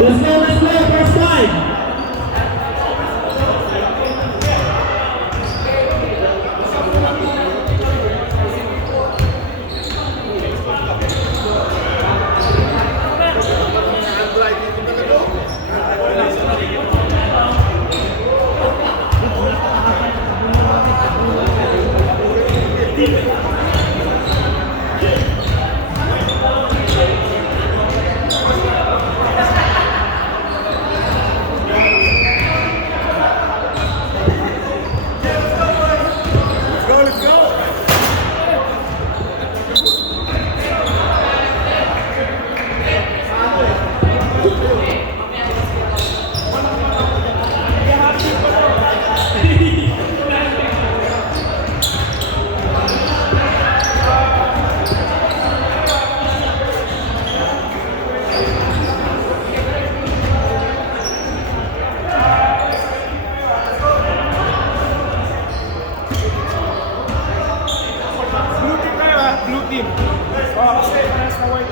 let's go, first time. Blue team. Oh, kasi parehas na white.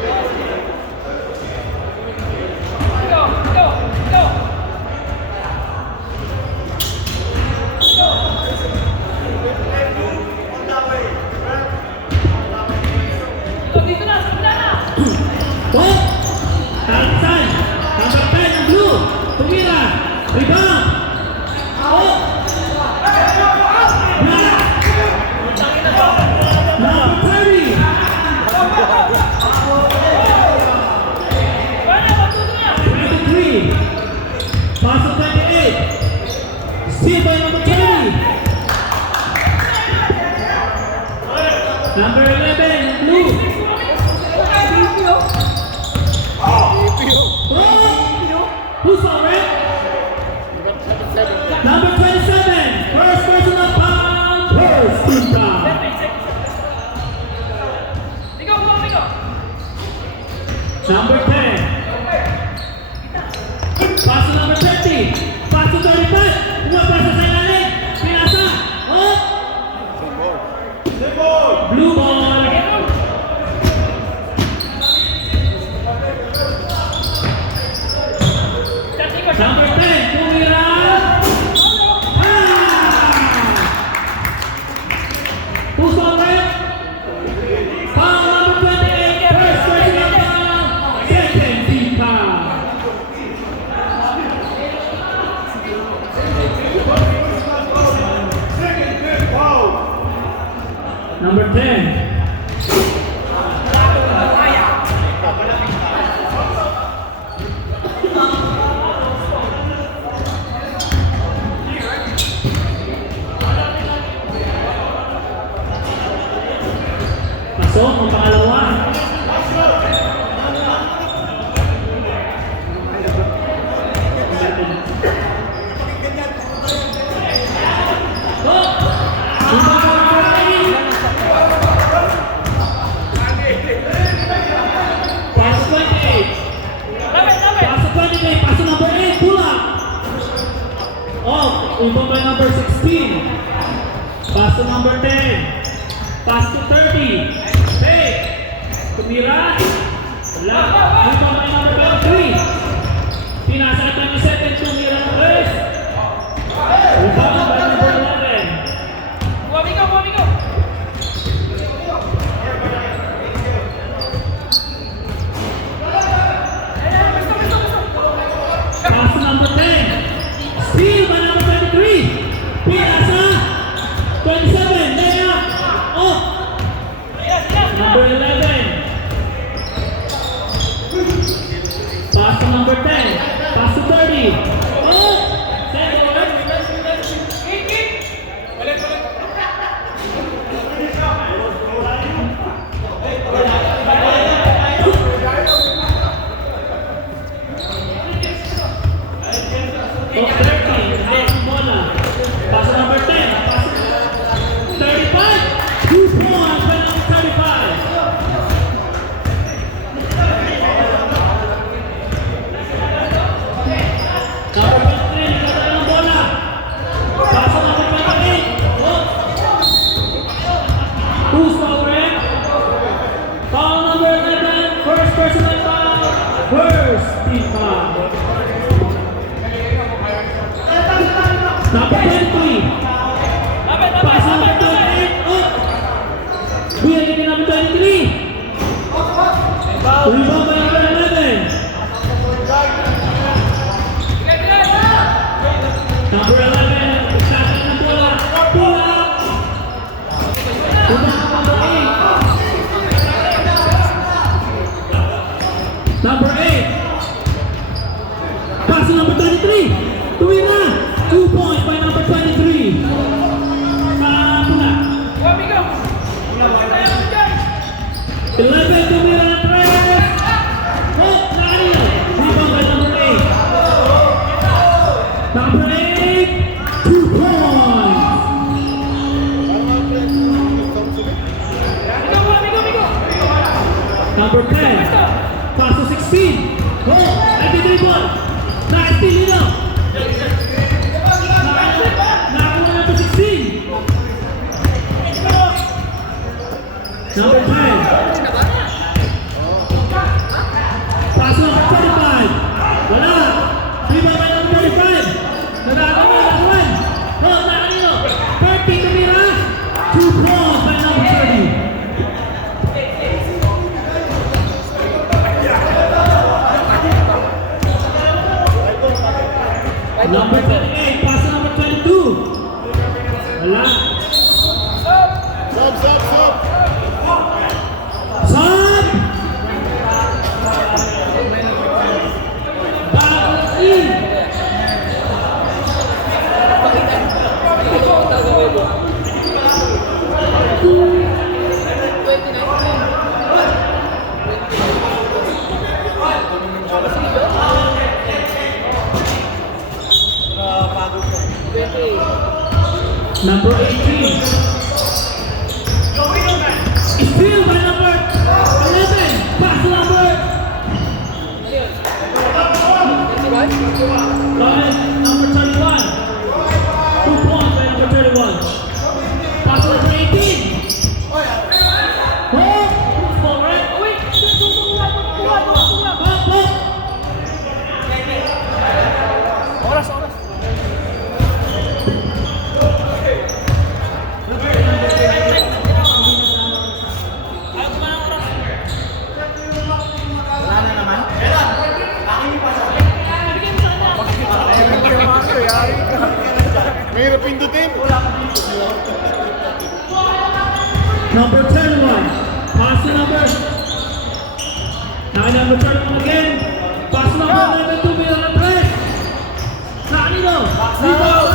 Well, outside. Number 10 ng blue. Tumira. Rebound. Oh. Black. Number 30. 23. Pass to 28. Steal by number 20. Number 11 ng blue. Who's on red? Number 27. First personal foul. First team foul. Number 10. Pass to number 20. Pass to 35. Umapasa sa ilalim. Pinasa. Oh! Blue ball. Number 10, Tumira. Who's on red? Foul number 28, first personal foul, second team foul. Number 10. Pasok ang pangalawa. Pasok 28. Pasok 28. Pasok number 8. Pull up. Off. Ibang by number 16. Pasok number 10. Pass to 30. Hey! Tumira. Wala. Ibang by number 23. Pinasa na 27. Tumira ng rest. Ibang by number 11. Pass to number 10. Steal by number 23. Pinasa. 27. Layup. Off. Number 11. Pass to number 10. Pass to 30. Oh! Second one. Oh, 30. Bola. Pass to number 10. Pass to 35. 2 points by number 35. Number 23, nagkataon ng bola. Pass to number 28. Oh. Who's foul red? Foul number 11. First personal foul. First team foul. Pass to number 23. Tumira. 2 points by number 23. Sa pula. Go, amigo. 11 tumira na 3. Oh, nakanino. Rebound by number 8. Number 8. 2 points. Amigo. Number 10. Pass to 16. Oh, anti-dribble. Naka-steal nila. Nakakuha na to 16. Number 10. Pass number 25. Wala. Rebound by number 35. Nakakuha na 1. Oh, nakanino. 30 tumira. 2 points by number 30. Number 28, pass to number 22. Wala. Sub. Sub! Bago in. Number 18. Steal by number 11. Pass to number. Number 31. 2 points by number 31. Pass to number 18. Oh, ball, right? Wait. Up. Oras. Mahirap pindutin. Number 31. Pass to number. Now number 31 again. Pass to number 11. 2 million na 3. Nakanino. Rebound.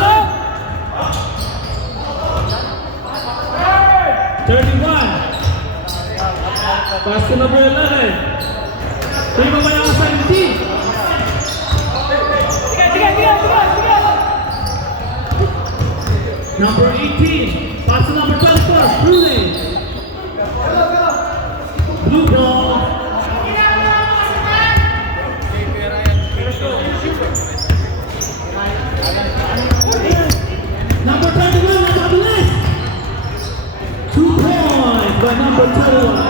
31. Pass to number 11. Rebound by number 17. Number 18. Pass to number 24. Blue lane. Blue ball. Number 31, napakabilis. 2 points by number 31.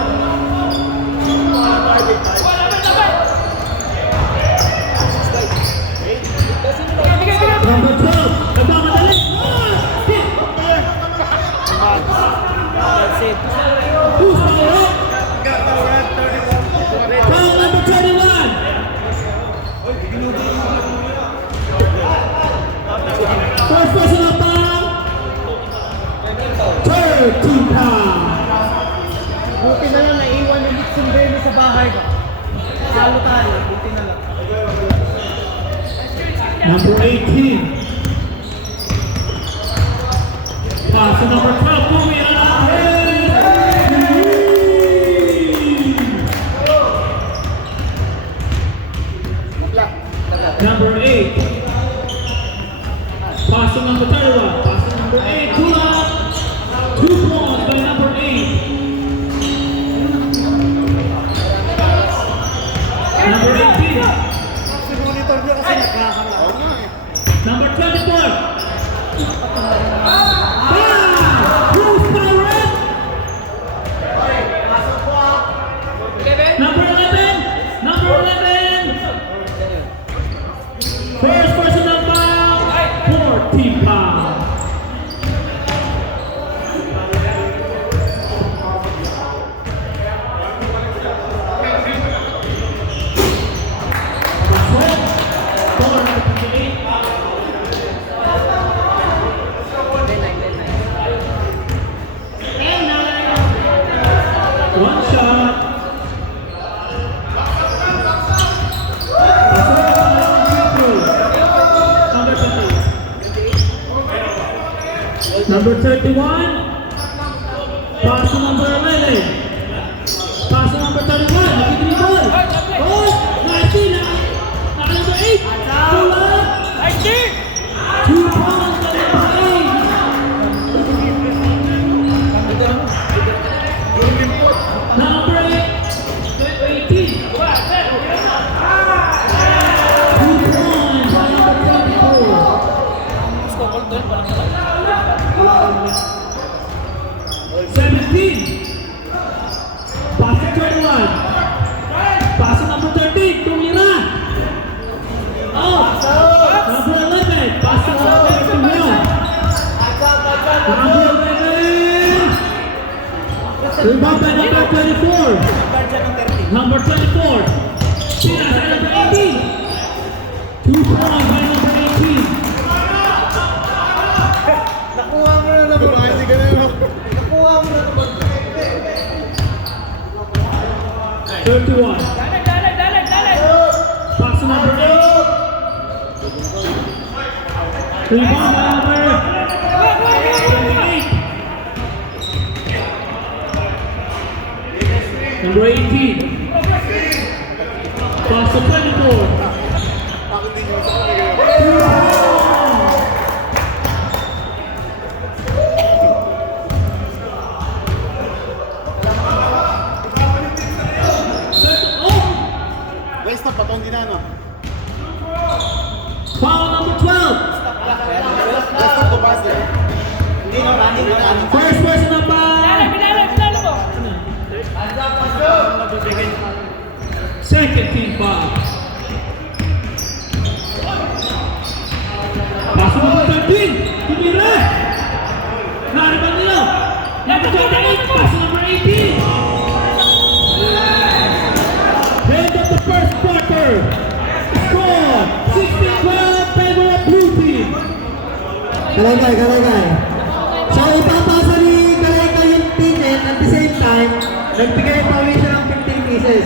Number 12, nagmamadali. Hit. Who's power up? Foul number 21. First personal foul. Third team foul. Buti na lang naiwan yung Dixon Bailey sa bahay ko. Salo tayo, buti na lang. Number 18. Pass to number 12. Moving on. Number 8. Pass to number 31. Pass to number 8. Pull up. 2 points by number 8. Number 18. Si monitor niya kasi nagkakarap. Number 24. Who's power up? Number 11. Number 11. First personal foul. Fourth team foul. One shot. That's all. Number 31. Pass to number 11. Pass to number 31. Nakikita Oh! Nice na! Naka number 8. Pull-up. Nice team! 2 points to number 8. Number 8. 18. 2 points to number 24. 17. Pass to 21. Pass to number 13. Tumira. Oh. Number 11. Pass to number 21. Number 11. Rebound by number 24. Number 24. Tira by number 18. 2 points by number 18. Nakuha mo na naman. Hindi ka na yun. Nakuha mo na naman. 31. Dale! Pass to number 8. Rebound by number 28. Number 18. Pass to 24. Guys, na patong din na, no? Foul number 12. Guys, na tubas eh. First person na ba? Pinalo mo! Second team foul. Pass to number 13. Tumira. Nariban nila. Number 28. Pass to number 18. End of the first quarter. Score 16-12 favor of blue team. Kalagay. So, ipapasa ni Kalayka yung ticket at the same time, nagbigay pa uwi siya ng 15 pieces.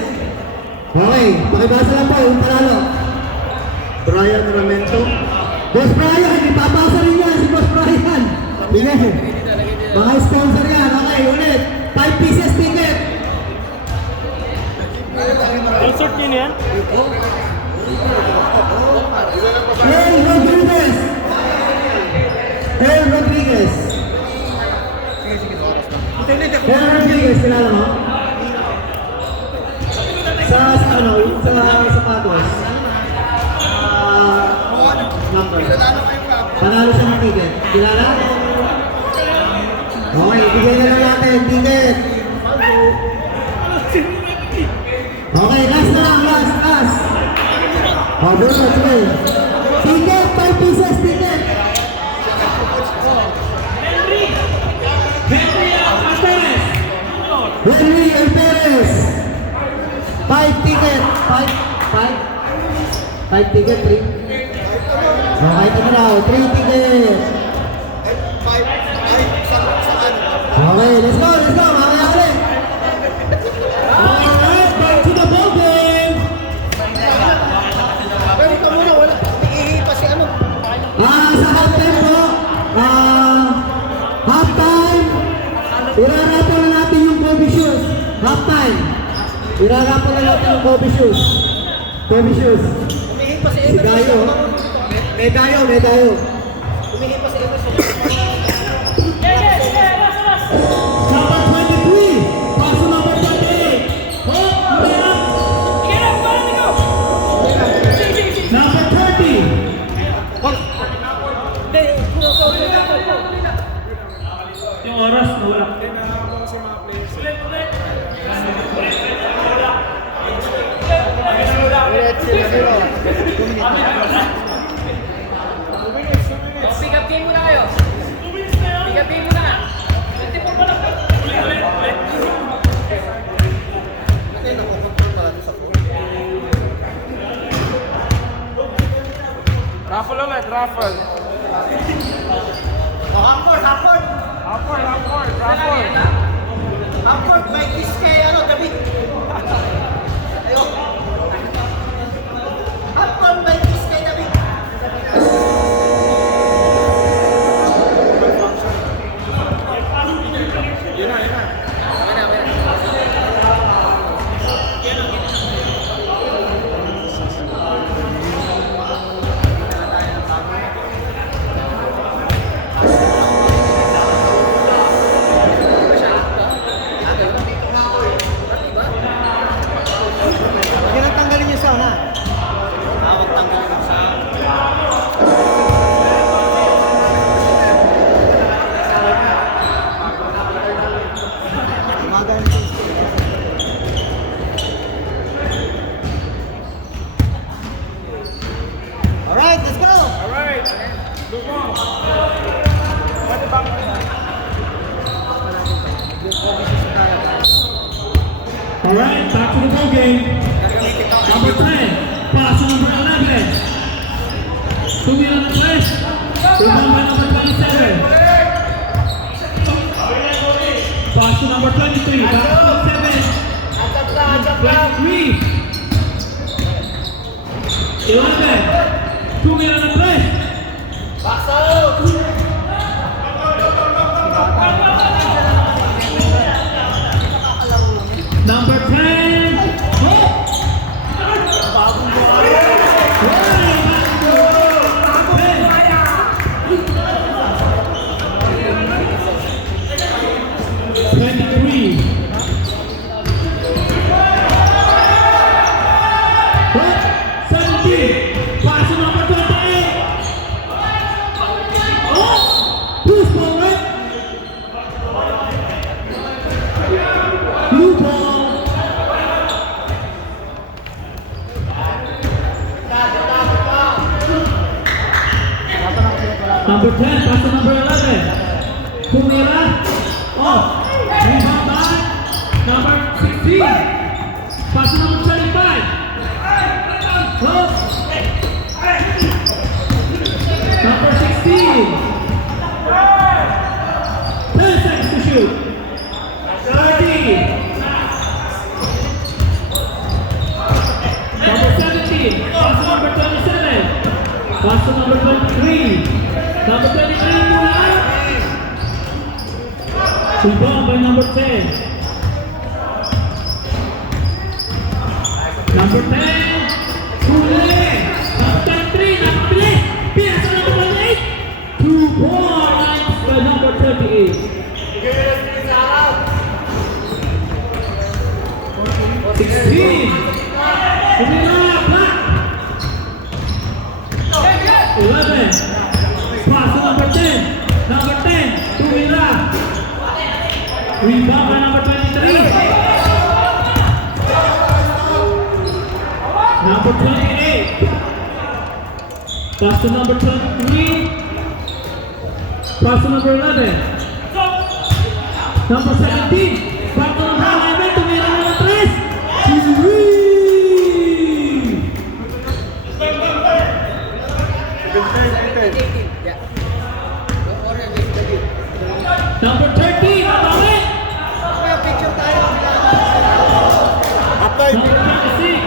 Okay, pakibasa lang po yung panalo. Brian Ramento. Boss Brian, ipapasa rin yan si Boss Brian. Bigay. Mga sponsor yan. Okay, ulit. 5 pieces ticket. Insert nyo yan? Hale Rodriguez. Hale Rodriguez. Hale Rodriguez, kilala mo? Sa sapatos. Number. Panalo siya ng ticket. Kilala? Okay, bigyan na lang natin ticket. Okay, last na lang, last. Oh, bro, sige. Ticket, 5 pieces, ticket. Henry Alvarez. 5 ticket. 5 ticket, 3. Okay, ito na raw, 3 ticket. Okay, let's go, mamaya ulit. Alright, back to the ball game. Pero ito muna, wala. Iihipa si ano. Sa halftime po, halftime, irarapo na natin yung Kobe shoes. Halftime, irarapo na natin yung Kobe shoes. Umihipa si Si Emerson. Dayo. May Dayo. Umihipa si Emerson. Number 23. Pass to number 28. Number 30. Yung oras, wala. Pick up game muna kayo. Pick up game muna. 24 pa lang. Raffle ulit, raffle. Harford. Raffle. Harford, may kiss kay David. Ayun. Harford, may kiss kay David. Alright, let's go! Alright. Alright, back to the ball game. Number 10, pass to number 11. Tumira na press. Rebound by number 27. Pass to number 23, back to 7. 23. 11. Tumira na press. Number 10. Oh! Number 10, pass to number 11. Kumira. Off. Rebound by number 16. Pass to number 25. Close. Number 16. 10 seconds to shoot. 30. Number 17. Pass to number 27. Pass to number 23. Number 23, mula. Rebound by number 10. Number 10, huli. Number 3, napabilis. Pinasa number 28. 2 points by number 38. 16. Kumila, black. 11. Pass to number 10. Number 10, Tumira. Rebound by number 23. Number 28. Pass to number 23. Pass to number 11. Number 17. Back to number 11. Tumira number 3. Number 13, Abame. Halftime. Number 26.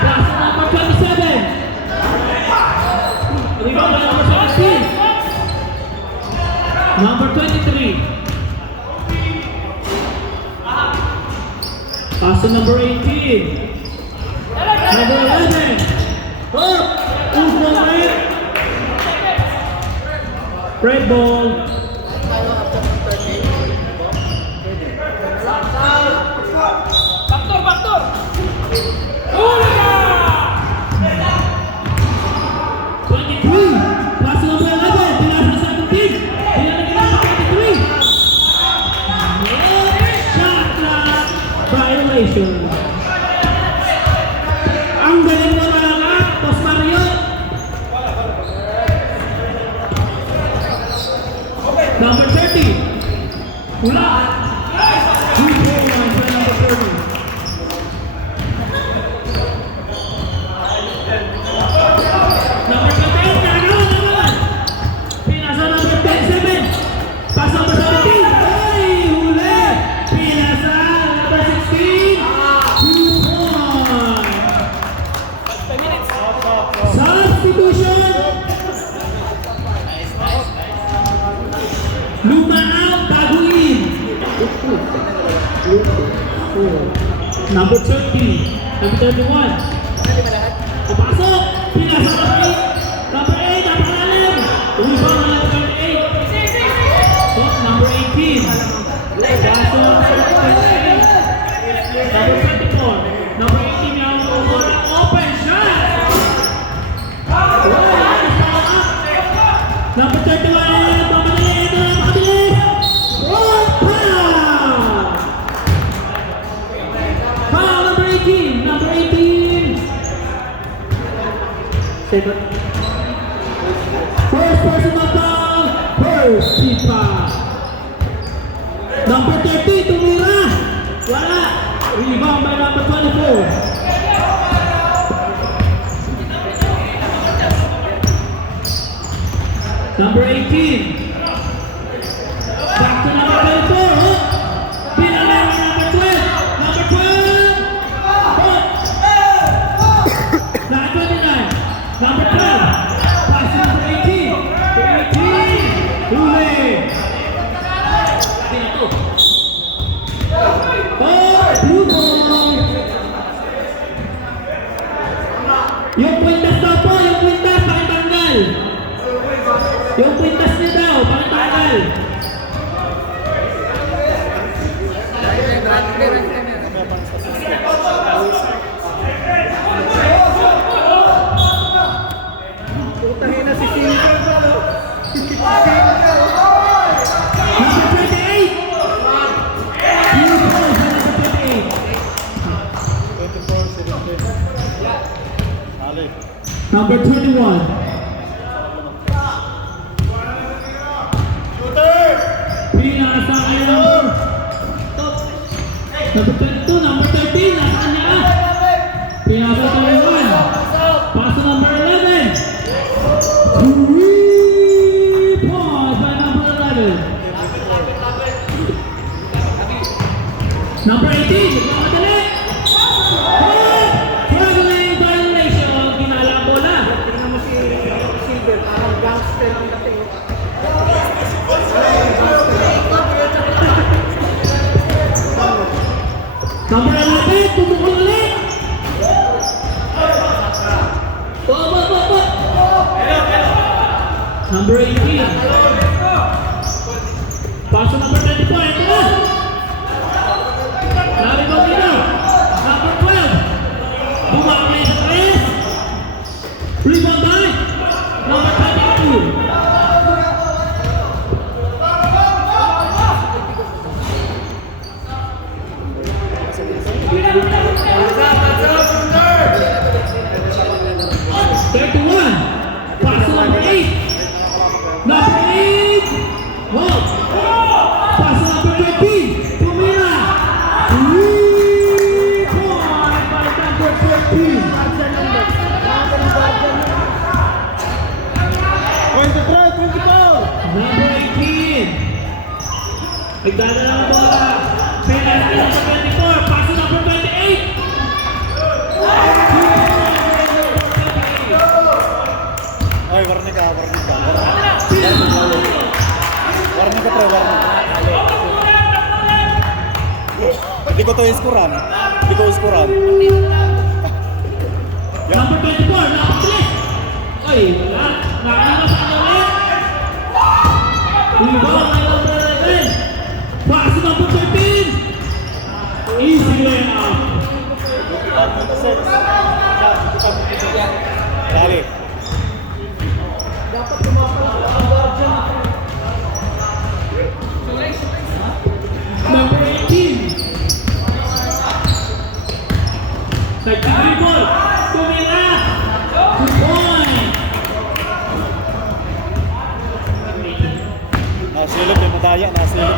Pass to number 27. Rebound by number 17. Number 23. Pass to number 18. Number 11. Oh! Who's the red? Red ball. Backdoor. Huli ka! 23. Pass to number 11. Pinasa 17. Pinalagay number 23. Shot clock violation. Ang galing mo talaga, Boss Mario. Number 30. Hula. 2 points by number 30. Number 28, naman. Pinasa number 27. Pass number 17. Ay, huli. Pinasa number 16. 2 points. 10 minutes. Substitution. Luma out, bago in. Number 30. Number 31. Papasok. Pinasa number 8. Number 8. Rebound number 28. Oh, number 18. Pasok number 28. Number 24. Number 18 yung open shot. Number 31. Pamaliit. Pamabilis. Oh, foul. Foul number 18. Number 18. Second. First personal foul. First FIFA. Number 30, tumira. Wala. Rebound by number 24. Number 18. Back to number 24. Oh. Pinamera number 12. Number 12. Oh. Number 29. Number 12. Pass to number 18. To 18. Huli. Pinato. Oh, blue ball. Yung kwintas daw po, yung kwintas, pakitanggal. Yung kwintas niya daw, pakitanggal. Putahin na si Silver ba, no? Number 28. Blue ball sa number 28. 24, 17. Ali. Number 21. Pinasa kay number 22, number 13, nasaan niya? Pinasa kay 1. Paso number 11. 3 points by number 11. Number 18, madali. Oh! Traveling violation, ginala ang bola. Tingnan mo si Silver, parang gangster ang dating. Number 11, pumukul ulit. Number 18. Paso number 24, ito na. Lari ba dito? Number 12. Bumakay sa 3. Rebound by number 22. Paso number 8. Number 8. Wow. Paso number 20. Tumira. 3 points by number 13. 23, 24. Number 18. Nagdala ng bola. Penalty number 24. Paso number 28. Ay, warning ka, warning ka. Warning ka, pre, warning. Hindi ko to iskuran. Hindi ko iskuran. Number 24. Napaklis. Ay, wala. Nakakita sa kanya ulit. Rebound by number 11. Paso number 13. Easy layup. Dali. Dapat kumapala ang guardian. Number 18. Nag-dribble. Tumira. 2 points. Nasilip, may madaya, nasilip.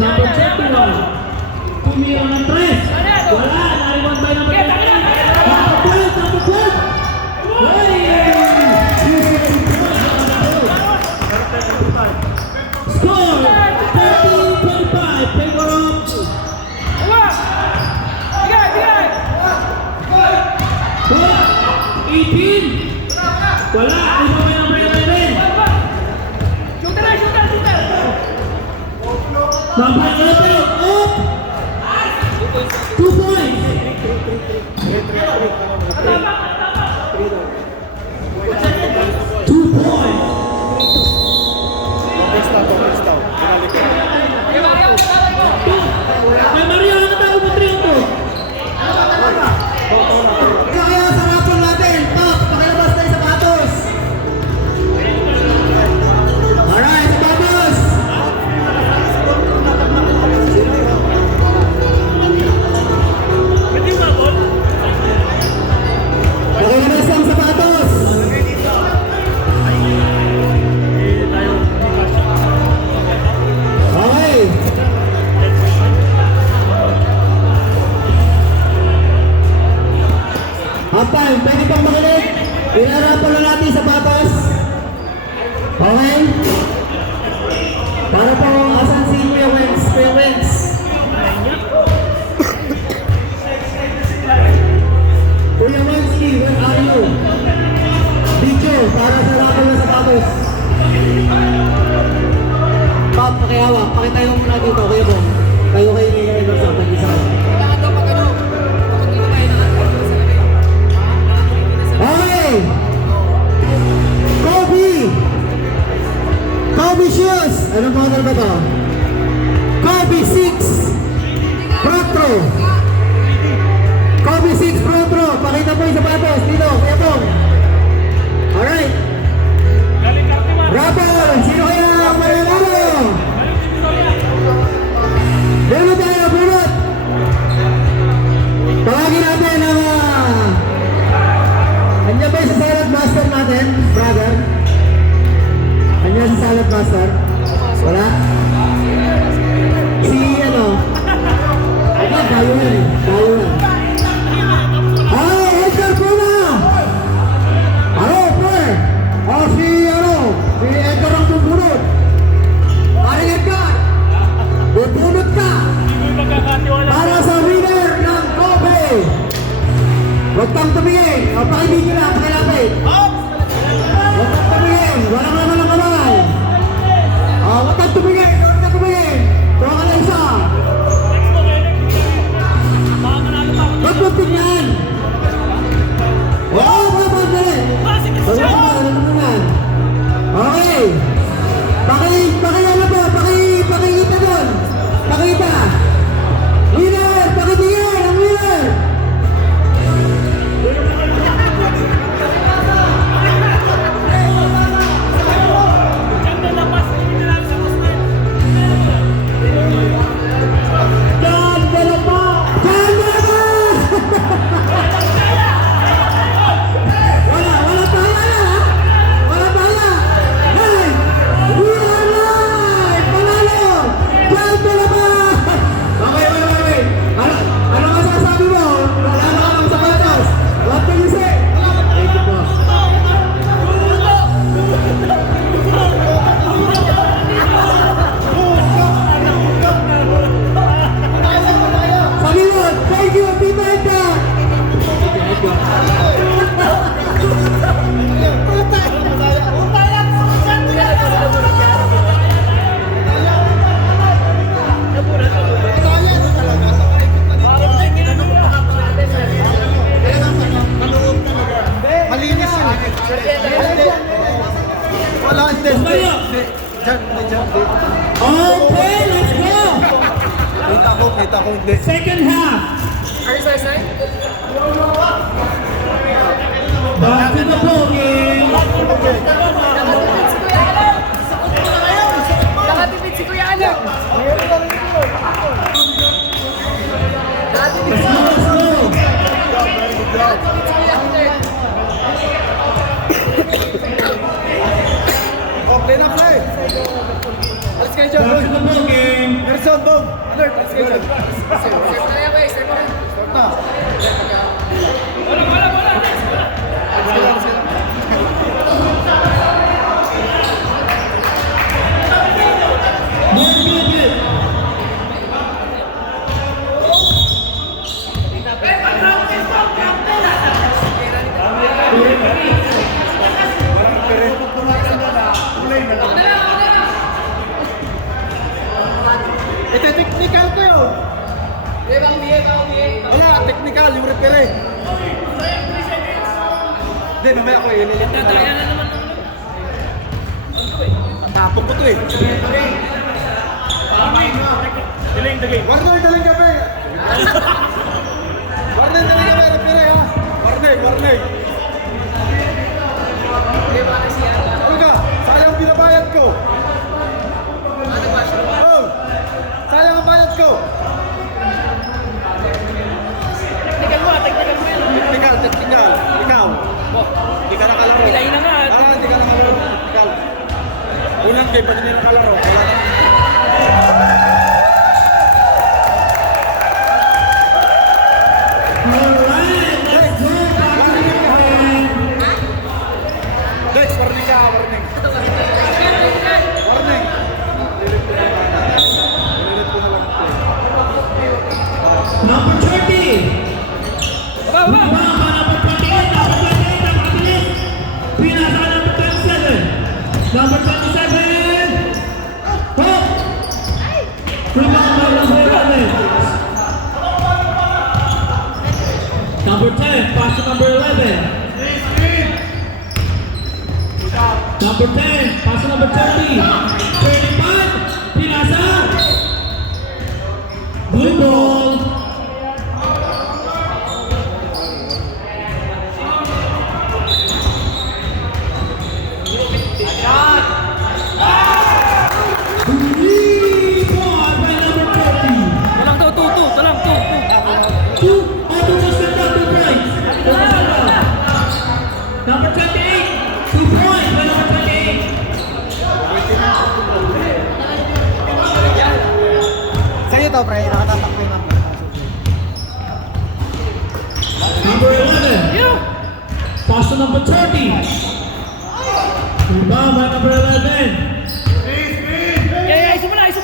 Number 21. Tumira ng 3. Wala. Naiwan by number 13. Number 12. Number 12. Hey! Score 30-25. Favor of wala. 18. Wala. Iba by number 11. Number 11. Up. 2 points. 2 points. First down. Binalik ko. May Mario, ano tayo mo 3 to? Kaya sa rapon natin, Pop, pakilabas tayo sa batos. Kobe 6 front row. Pakita po yung sapatos. Dito, kaya po. Alright. Rapper, sino kaya ang mananalo? Bunot tayo, bunot. Tawagin natin ang Andiyan ba yung sa salad master natin, brother? Andiyan sa salad master? Wala? Si ano? Ano, tayo yan eh. Tayo yan. Ah, Edgar Puna! Ano, pre? Ah, si Edgar ang bubunot. Paring Edgar! Bubunot ka! Para sa winner ng Kobe! Huwag kang tumingin! O, pakibigyo lang, pakilapit! Huwag kang tumingin! Walang naman ang kamay! O, huwag kang tumingin! Huwag kang tumingin! Tuwa ka na isa! Huwag mo tingnan! Oo, mga pagdali! Ano naman? Okay! Pakilala po! Pakikita doon! Pakita! Winner! Pakitingin! Ang winner! Malinis yun. Wala, hindi. Okay, let's go! Kita ko, hindi. Second half. Are you satisfied? Back to the ball game. Nakatipid si Kuya Alam. Nakatipid si Kuya Alam. Let's go, let's go. Nakatipid si Kuya Alam. Okay na, play. Alis kayo dyan, Back boy. to the ball game. Gerson, boom. Alert, alis kayo dyan. Serve na yan, boy. Serve na. Start na. Good, good, good. Ito, technical ko yun. Bang, Wala, technical, yung referee. Hindi, mamaya ko ililit na tayo. Tapong ko to eh. Warner, daling gabi. Warner, daling gabi, referee ha. Warner. Ano ka? Sayang binabayad ko. Oh, sayang ang bayad ko. Technical. Ikaw. Hindi ka nakalaro. Pilay na nga. Hindi ka nakalaro. Technical. Unang game, pati hindi nakalaro. Wala na. Alright, let's go. Back to the game. Guys, warning ka, warning. Warning. Dililit ko na lang. Dililit ko na lang ito. Number 30. Number 28, napakabilis. Pinasa number 27. Number 27. Hop. Rebound by number 11. Number 10, pass to number 11. Number 10, pass to number 30. 25, pinasa. Blue ball. pre, nakatatakbo na. Number 11. Yeah. Pass to number 30. Rebound by number 11. Yeah, iso mo na. ISO.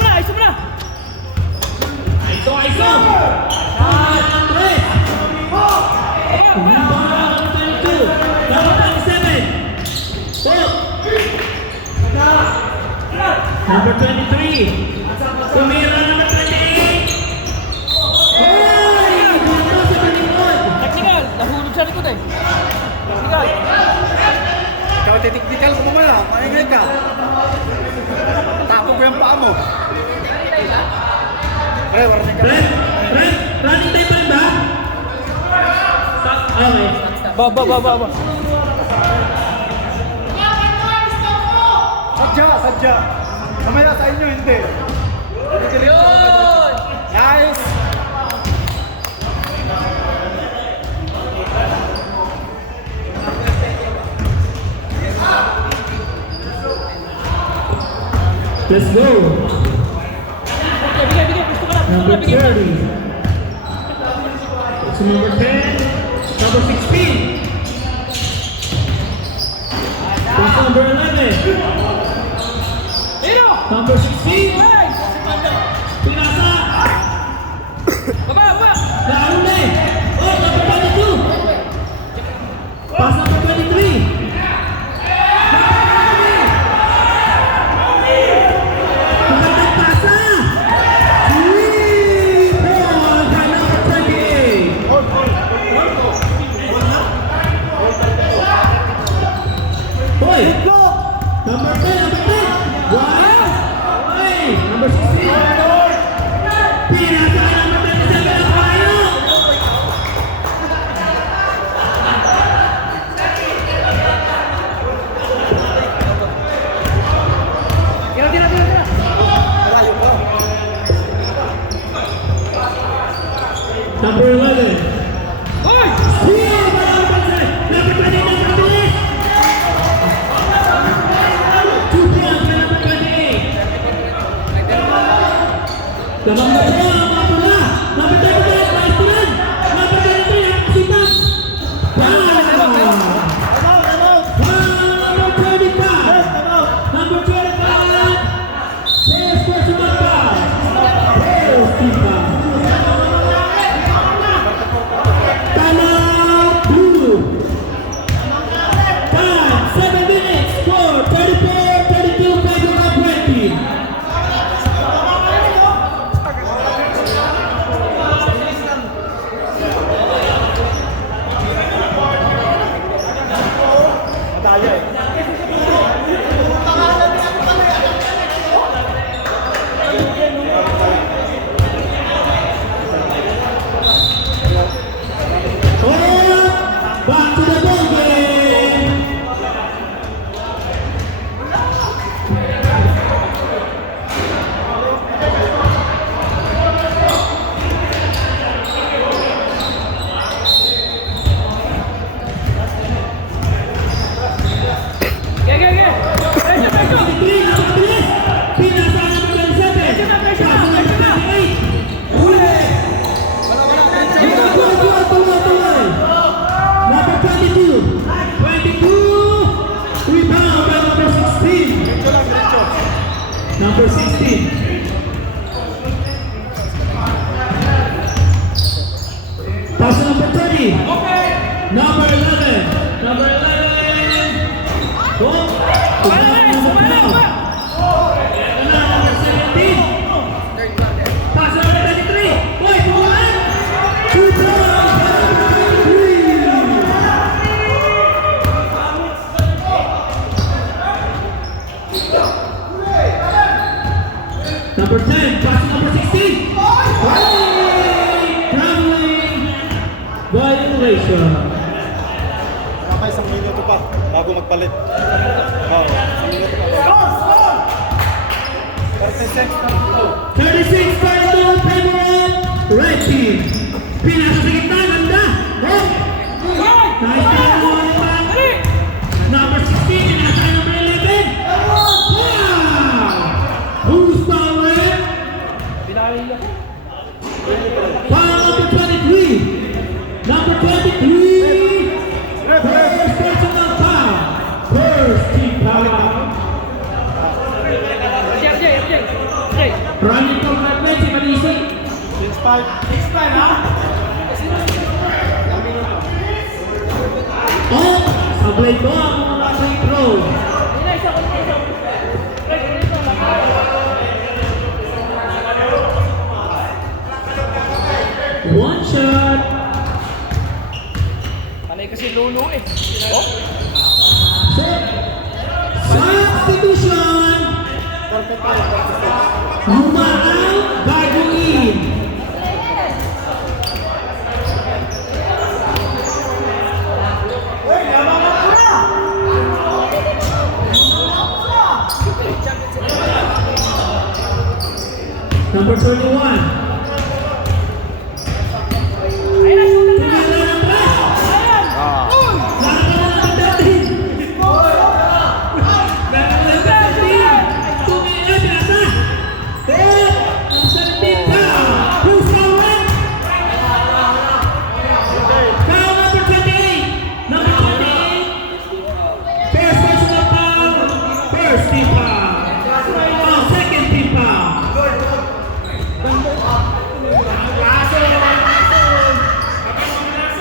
Andres. Rebound by number 22. Number 27. Stop. Number 23. Tumira number 28. Ay! Dito sa kalikod. Technical. Nahulog sa likod eh. Technical. Ikaw titiktikal ko mamaya, maingay ka. Tapo ko yung paa mo. Pre, warning ka. Red, running time pa rin ba? Okay. Ba. Sadya. Mamaya sa inyo, hindi. Yun! Nice! Let's go. Bigay. Gusto ko na. Number Bigay pa. 30. It's number 10. Number 16. It's number 11. Hero! Number 16. Nice! Pinasa. Baba! Launde. Oh, number 22. Pass number 23. Magandang pasa. Sweet ball by number 28. Boy, number 10. Wow. Hey, number 16. Pinasa kay number 27 ang kayo. Tira. Malayo ko. Number 11. Hoy! Steal by number 29. Number 28. 2 points by number 28. Lamang na po ang mga pula. Number 35, nice to run. Number 33, nakasipan. Wow! Number 25. Number 25. Sales for Sumapa. Sales Tipa. Tala Blue. Time, 7 minutes. Score, 34-32, 5-20. Madaya eh. Back to the ball game. Ge. Pressure! 23, napakabilis. Pinasa ng 27. Pasa ng 28. Huli. Tuloy. Number 22. 22. Rebound by number 16. Number 16. Pass to number 30. Number 11. Number 11. Oh. Number 17. Pass to number 23. Boy, pumalan. 2 points. Number 10, pass to number 16. Traveling violation. Kapay isang minuto pa bago magpalit. Oo, isang minuto pa. 36 by the favorite red team. Pinasa sa gitna, ganda. Oh. Nice try naman naman. Number 16, pinasa kay number 11. Wow! Who's power? Pinakalilang. Oh, sablay ko ang mga free throw. One shot. Panay kasi lolo eh. Oh, Substitution. Humaang bagong in. Number 21. ayun na, shooter na. Tumira ng press. Nakakala ng 13. Nakakala ng 13. Tumira, pinasa. Good. Ang 17 ka. Who's going? Foul number 28. Number 28. First personal foul. First team foul. Oh, second team foul.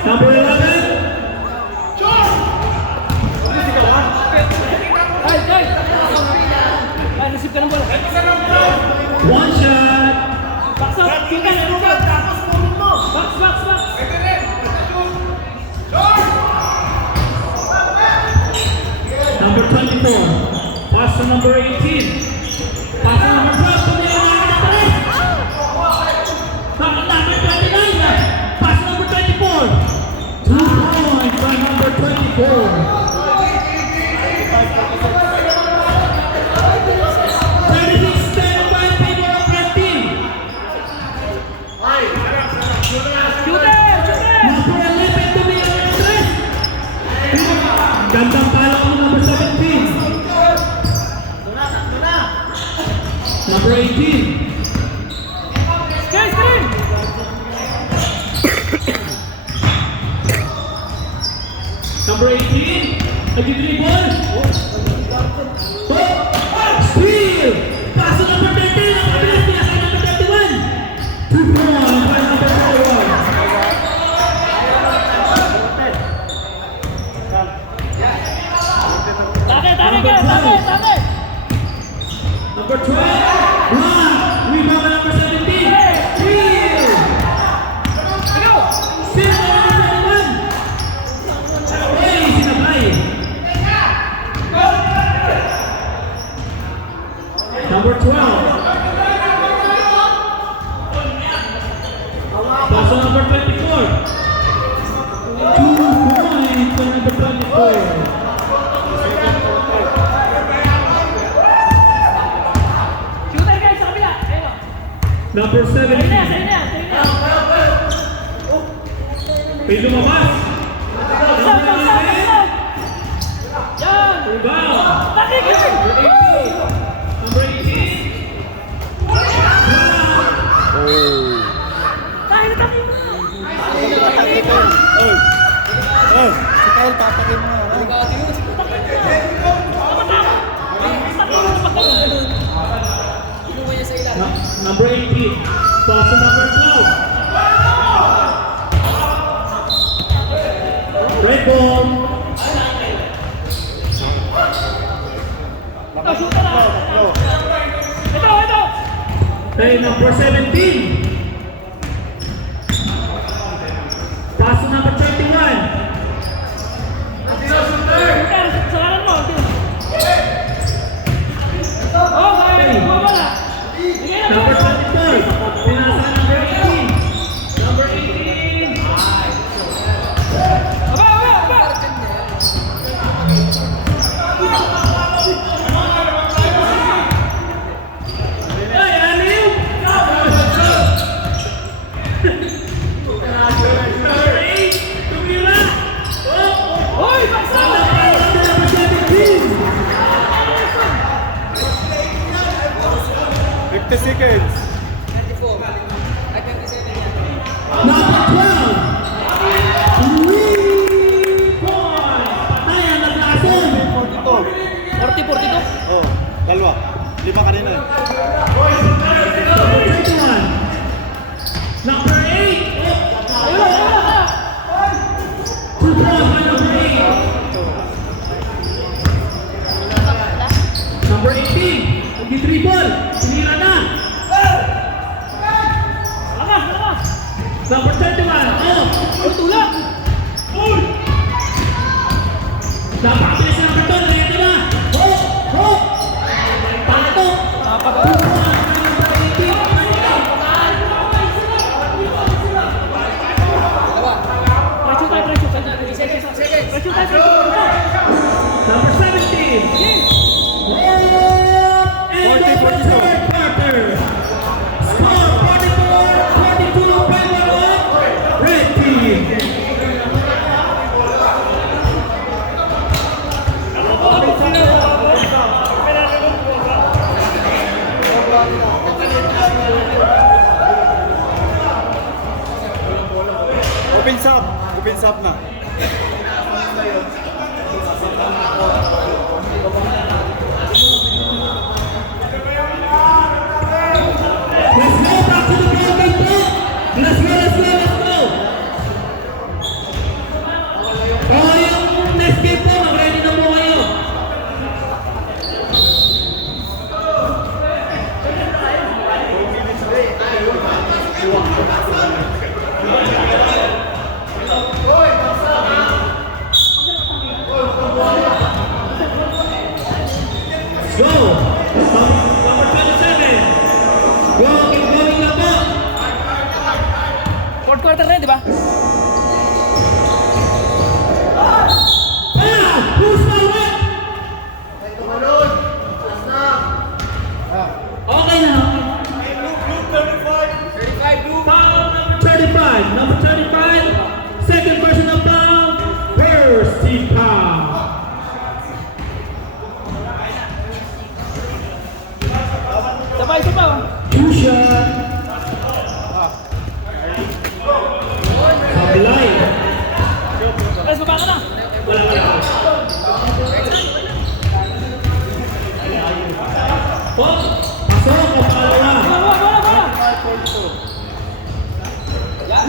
Number 11. Ay, receive ka ng bola. One shot. Box out, shooter, shooter. Box, box, box. Number 24. Pass to number 18. Pass to number 12. Tumira ng press. Number 29. Pass to number 24. 2 points by number 24. 36-10 by favor of red team. Shooter, shooter. Number 11, tumira ng press. Gandang pala ko number 17. Number 18. Screen, screen. Number 18. Nag-dribble. Steal. Pass to number 13. Ang mabilis niya sa number 31. 2 points by number 31. Take, take. Number 12. Block. Rebound by number 17. Steal. Go. Steal by number 21. Hey, sinabay. Number 12. Pass to number 24. 2 points by number 24. Shooter guys, sa kabila. Ayun o. Number Sa'yo na, 17. sa'yo na, sa'yo na. May lumabas. Box out, box out, box out. Yan. Rebound. Bakit yun? Number 18. Tayo na tayo. Si Kyle, papakin mo. Number 18. Pass to number 12. Red ball. Ito, shooter na. Ito. Hey, number 17. Pass to number 21. Shooter, sa kanan mo. Okay, bola. Bigyan na Number bola. 24. Pinasa number 18. Number 18. Aba. Hey, Aliu. Number 8. Tumira. Oh. Hoy, box out. Number 17. 50 seconds. Number 12. 3 points. Patayan na Blason. 42. 40-42. Oh, dalawa. 5 kanina eh. Number 21. Number 31. Oh! Tulak! Napakabilis ng karton. Ito na. Oh! Oh! Pato! Pressure tayo, pressure tayo. 3 seconds, 2 seconds. Pressure tayo, pressure tayo. Number 17. And the third quarter. Score 44-42 by Red Team. Open sub na. Let's go back to the ball game po. Let's go. Oh, yung next game po, mag-ready na po kayo. Let's go. Number 27. Go, keep going lang po. Fourth quarter na, di ba? Who's my win? Okay na. 35, blue. Foul number 35. Number 35. Second personal foul. First team foul. Sabay, sabay. Two shot. Sablay. Guys, baba ka na. Wala. Oh, pasok o pangalawa. Bola.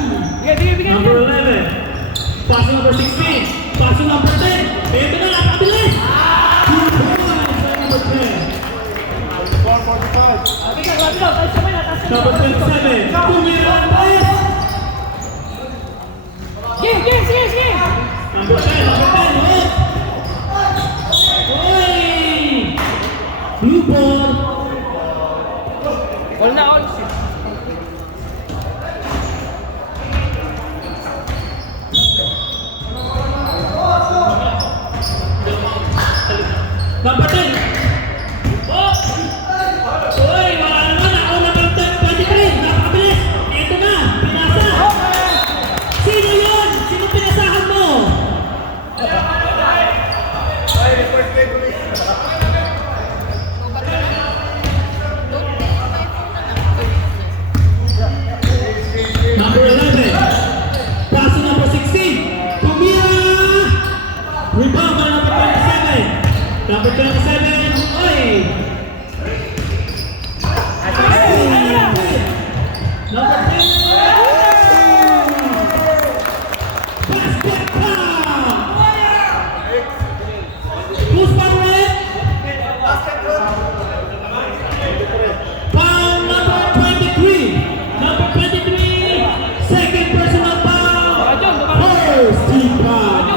Bigay. Number 11. Pass number 16. Pass number 10. Ito na, napakabilis. 2 points by number 10. Number 27. Tumira ang bias. Sige. Number 10. Oh. Oy! Blue ball. Ball na, all. Number 10. Oh! Oy, wala naman. Ako number 23. Napakabilis. Ito na. Pinasa. Sino yun? Sino pinasahan mo? Number 11. Paso number 16. Tumira. Rebound by number 27. Number 27. Oy! Number 10. Basket foul. Who's foul red? Foul number 23. Number 23. Second personal foul. First team foul.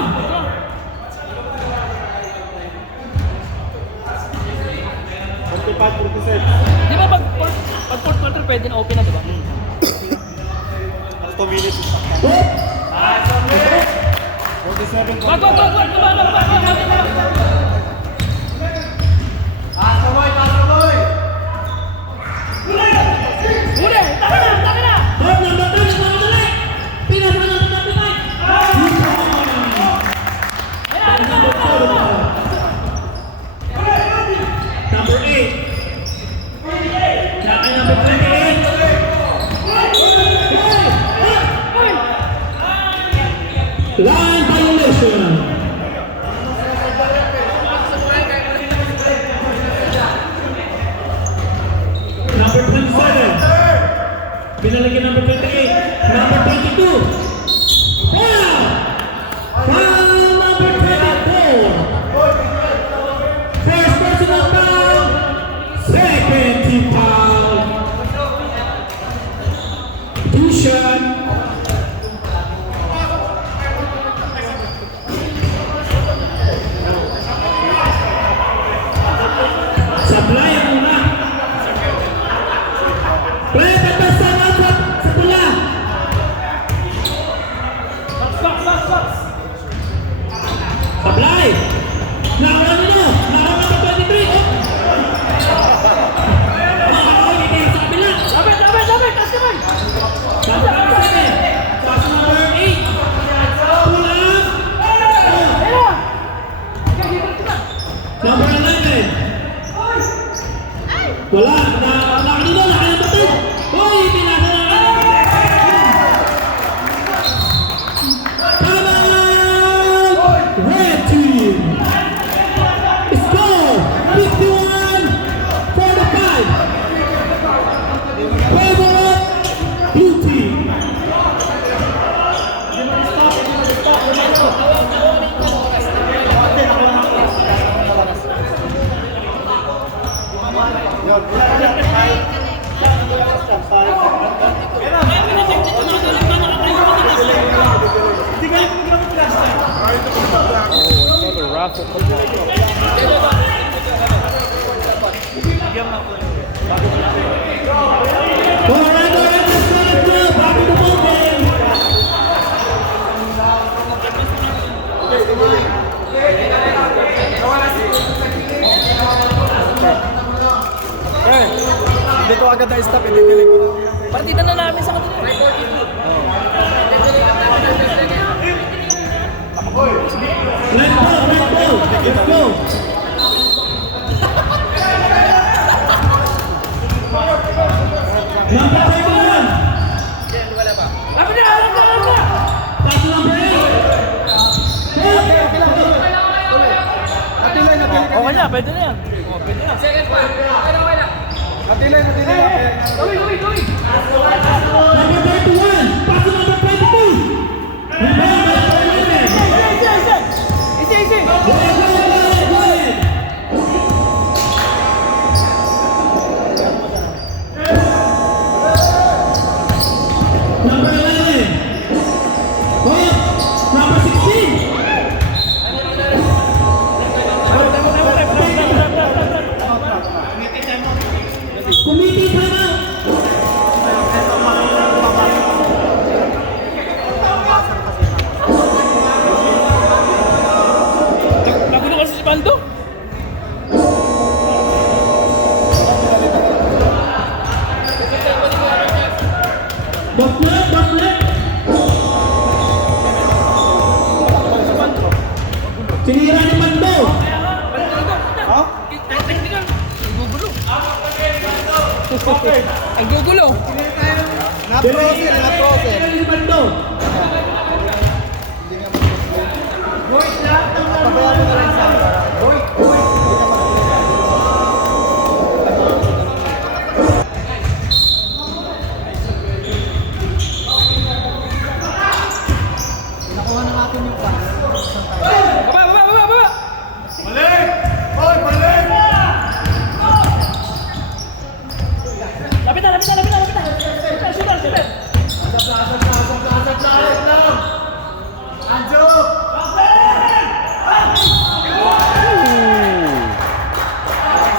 45-46. Di ba pag fourth quarter pwede na open na, di ba? 2 minutes. Oh! 47. Wag. Uli! Taka na! Top number 10. Nakadali. Pinasa na number 9. Ayan! Number 8. Tsaka number 28. Line violation. Number 27. Binalagyan number 28. Number 22. Foul! Foul number 24. First personal foul. Second team foul. Two shot. yun. Colorado Rapids Club, back in the ball game. Eh, hindi ko agad na-stop, i-delay ko na. Partida na namin sa kanila. Red ball, let's go. Number 31. Lapit na! Pass number 8. Okay na, pwede na yan. Pwede na. Second pa. Okay na. Natilay. Gawin! Number 31. Pass number 22. Easy! Number 11. Number 16. Committee timeout. Nagulo kasi si Bando. Butler. Sinira ni Mando. Technical. Ang gugulo. Sinira ni Mando. Baba! Lapit na!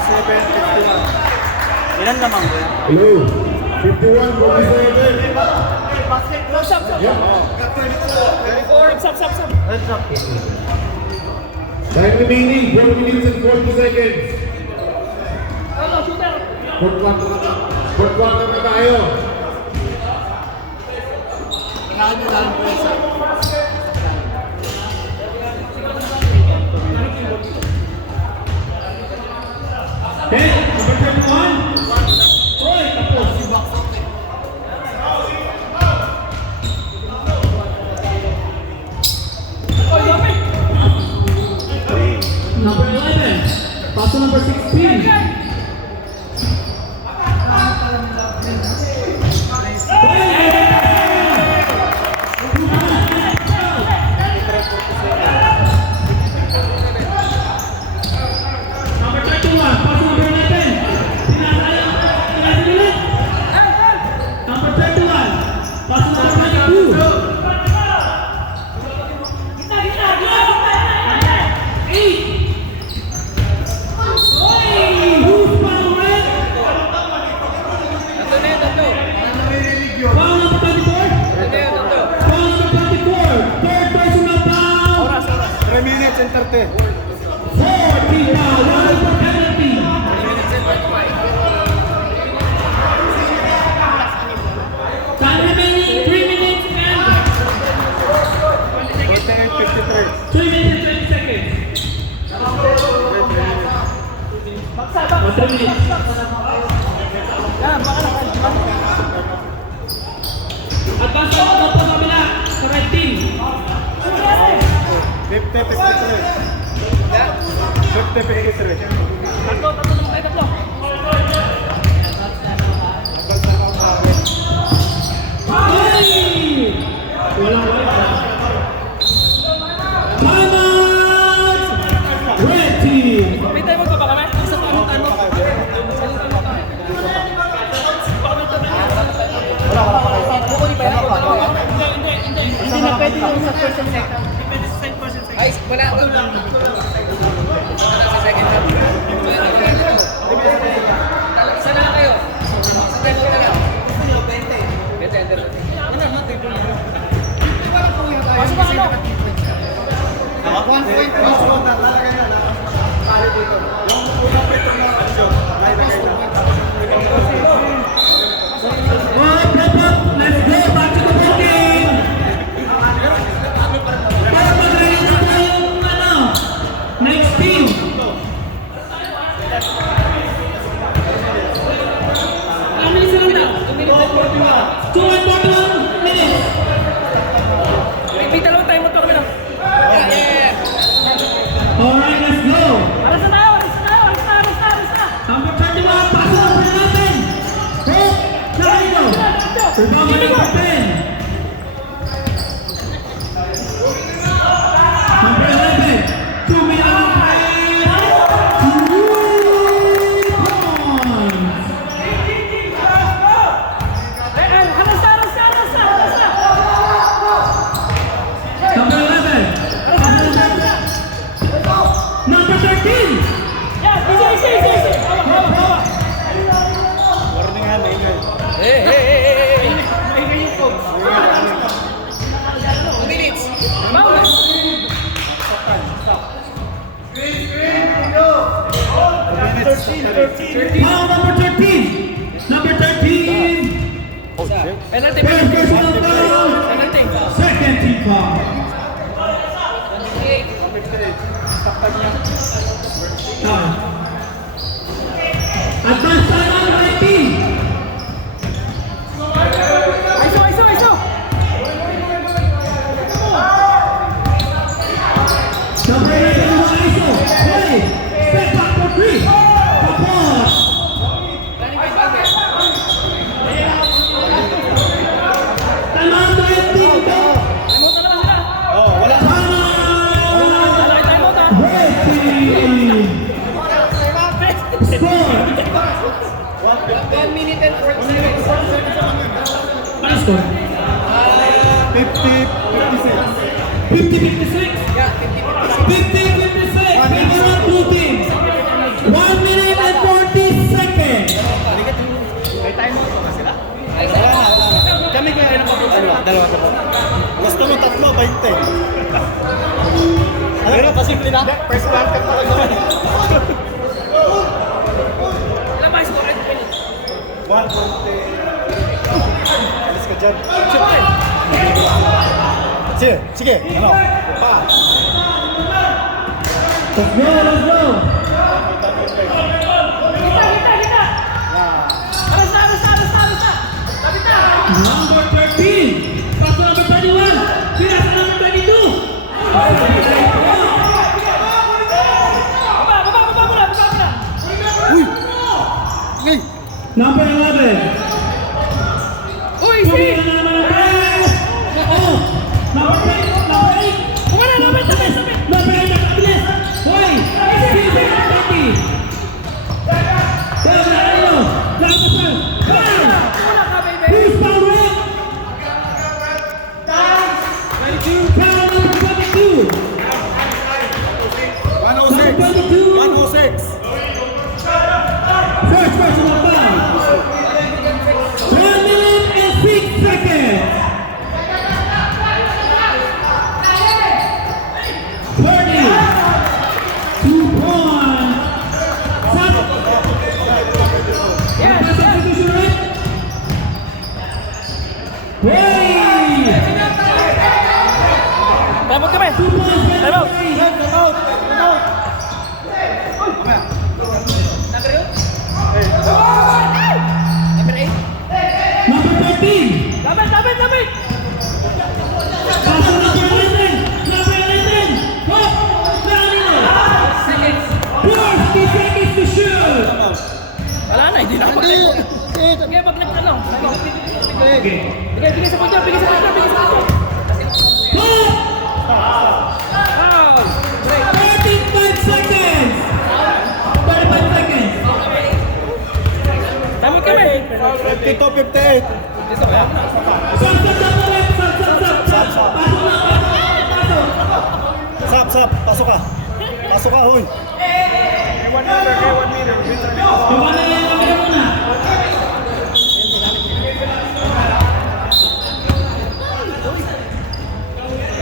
Super! Ilan lamang ba yan? Hello. 51, 47. Stop! Time remaining, 4 minutes and 40 seconds. Shooter! Fourth quarter na tayo. Hey, number 31. Hoy, tapos. Number 11. Paso number 16. Number 31. Paso number 11. Number 31. Paso number 22. 8. Who's foul red? Ito na yun, tatlo. Foul number 24. Ito yun, tatlo. Foul number 24. Third personal foul. Oras. 3 minutes and 30. 4 team foul. 1 for penalty. Time remaining 3 minutes and 48-53. 3 minutes and 20 seconds. 3 minutes. Advance ako na po sa kabila sa red team. 50-53. 50-53. Tatlo naman kayo, tatlo. Ay! Walang wala. Timeout! Red team! May time mo pa ba kami? Isa pa ang time mo. sa first and second. Ay, wala doon. Wala sa second half. Isa na kayo. Sa tempo na lang. 20 under. Pasok ba ano? 1 point plus ko na talaga yan. Pali dito. Yung unang free throw na action. Oh, let's go. Back to the ball game. Para mag-release na yung next team. Ang minutes na lang na? 2 and 41 minutes. May dalawang time mo to kami lang. Alright, let's go. Aras na tayo, aras na. Number 31, pasok na po natin. Hook, Narino. Rebound by number 10. Number 11, 2 minutes on play. 3 points. Number 11. Number 13. Warning ha, maingay. Hey! 2 minutes. Foul number 13. Number 13. Penalty. First personal foul. Penalty. Second team foul. Advance time on 19. Iso. Number 11 on ISO. Ready. Step back for 3. Tapos. Running by Valdes. Time on 19. Go. Timeout na naman sila. Oh, wala. Time. Timeout ah. Ready. Score. 1 minute and 40 seconds. Ano score? 50-56. 50-56. Yeah, 50-56. 50-56. Favor of blue team. 1 minute and 40 seconds. Ay, Wala na. Kami kaya rin ako. Dalawa. Basta mo 3, 20. Pero pasimple na. First one ka pa lang naman. Ilan ba score? 1, 20. Alis ka dyan. Sige. Ano? Pa. Let's go. Kita. Aras na. Number 13. Pass to number 31. Pinas to number 22. Baba muna. Number 11. Uy, Two si! minutes na naman ang press. Oh. Number 8. Kumana, lapit. Number 8 ang kabilis. Hoy. Silver 30. Pero Narino. Lapos na. Foul. Wala ka, baby. Who's foul red? Foul number 22. 106. First personal foul. 1 minute and 6 seconds. 30. 2 points. Yes. Substitution right? Hey! Timeout kami. 2 points. Timeout. Number 8. Number 13. Lapit. Pass to number 11. Number 11. Hop. Narino. Seconds. 40 seconds to shoot. Wala na, hindi na ako mag-tayo. Sige, pag nag-ano. Okay. Bigay sa punto. Hop. Wow. 35 seconds. 35 seconds. Timeout kami. 52-58. Dito ka. Sub. Pasok na. Pasok ka. Pasok ka, hoy. Iwan na yung camera muna.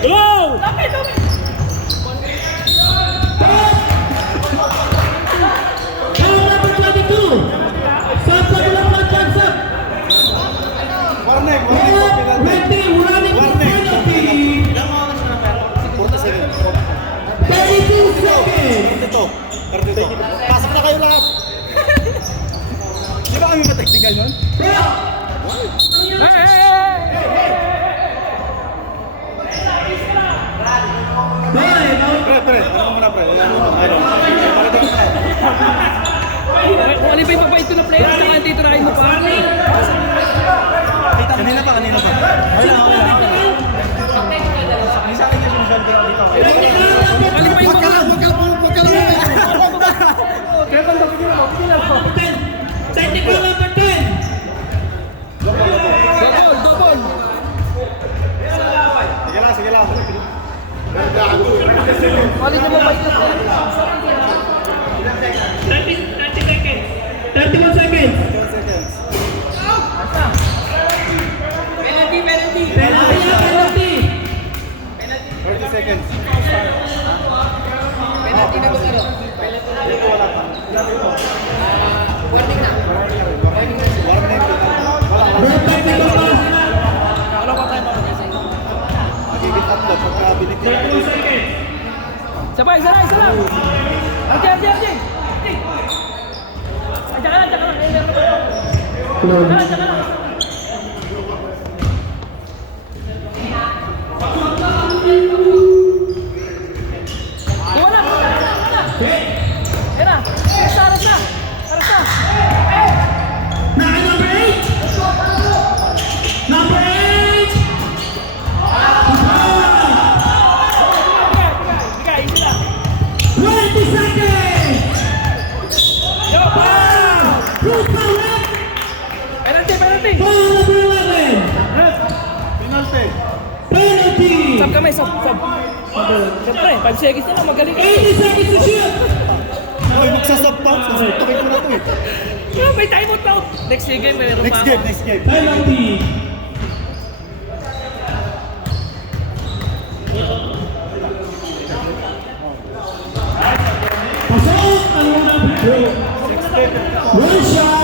Go! Foul number 22. Sub sa bilang platform, sub. Warning, Oh, penalty. running penalty. 40 seconds. 32 seconds. Dito. Pasok na kayo lahat. Di ba kami mataktikal nun? Pre, ano muna pre? Ano? Kung ano ba yung mabait ko na player, saka dito na kayo mapa. Kanina pa. Okay lang. Isa akin yung sinasabi ko dito. Alin pa yung mga... Technical number 10. Double. Sige lang. Alin yung mabait na player. 30 seconds. 31 seconds. 10 seconds. Penalty. Penalty. 30 seconds. Penalty na ba ano? Dito wala pa. Warning na. Warning. Bro, technical pass na. Magiging upload pagka binigyan. 32 seconds. Sabay, isa lang. Okay. Ay, tsaka lang. Ay, meron pa. Tsaka lang. Wala. Yan na. Aras na. Naka number 8. Number 8. Bigay, easy lang. 20 seconds. Wow. Good foul. Penalty. Foul number 11. Penalty. Penalty. Sab kami, sab. Siyempre, 5 seconds na lang, magaling ka. 80 seconds to shoot. Hoy, magsasub pa. Susuntukin ko na to eh. May time out. Next game, meron pa. Next game. Penalty. Pasok ang unang bro. One shot.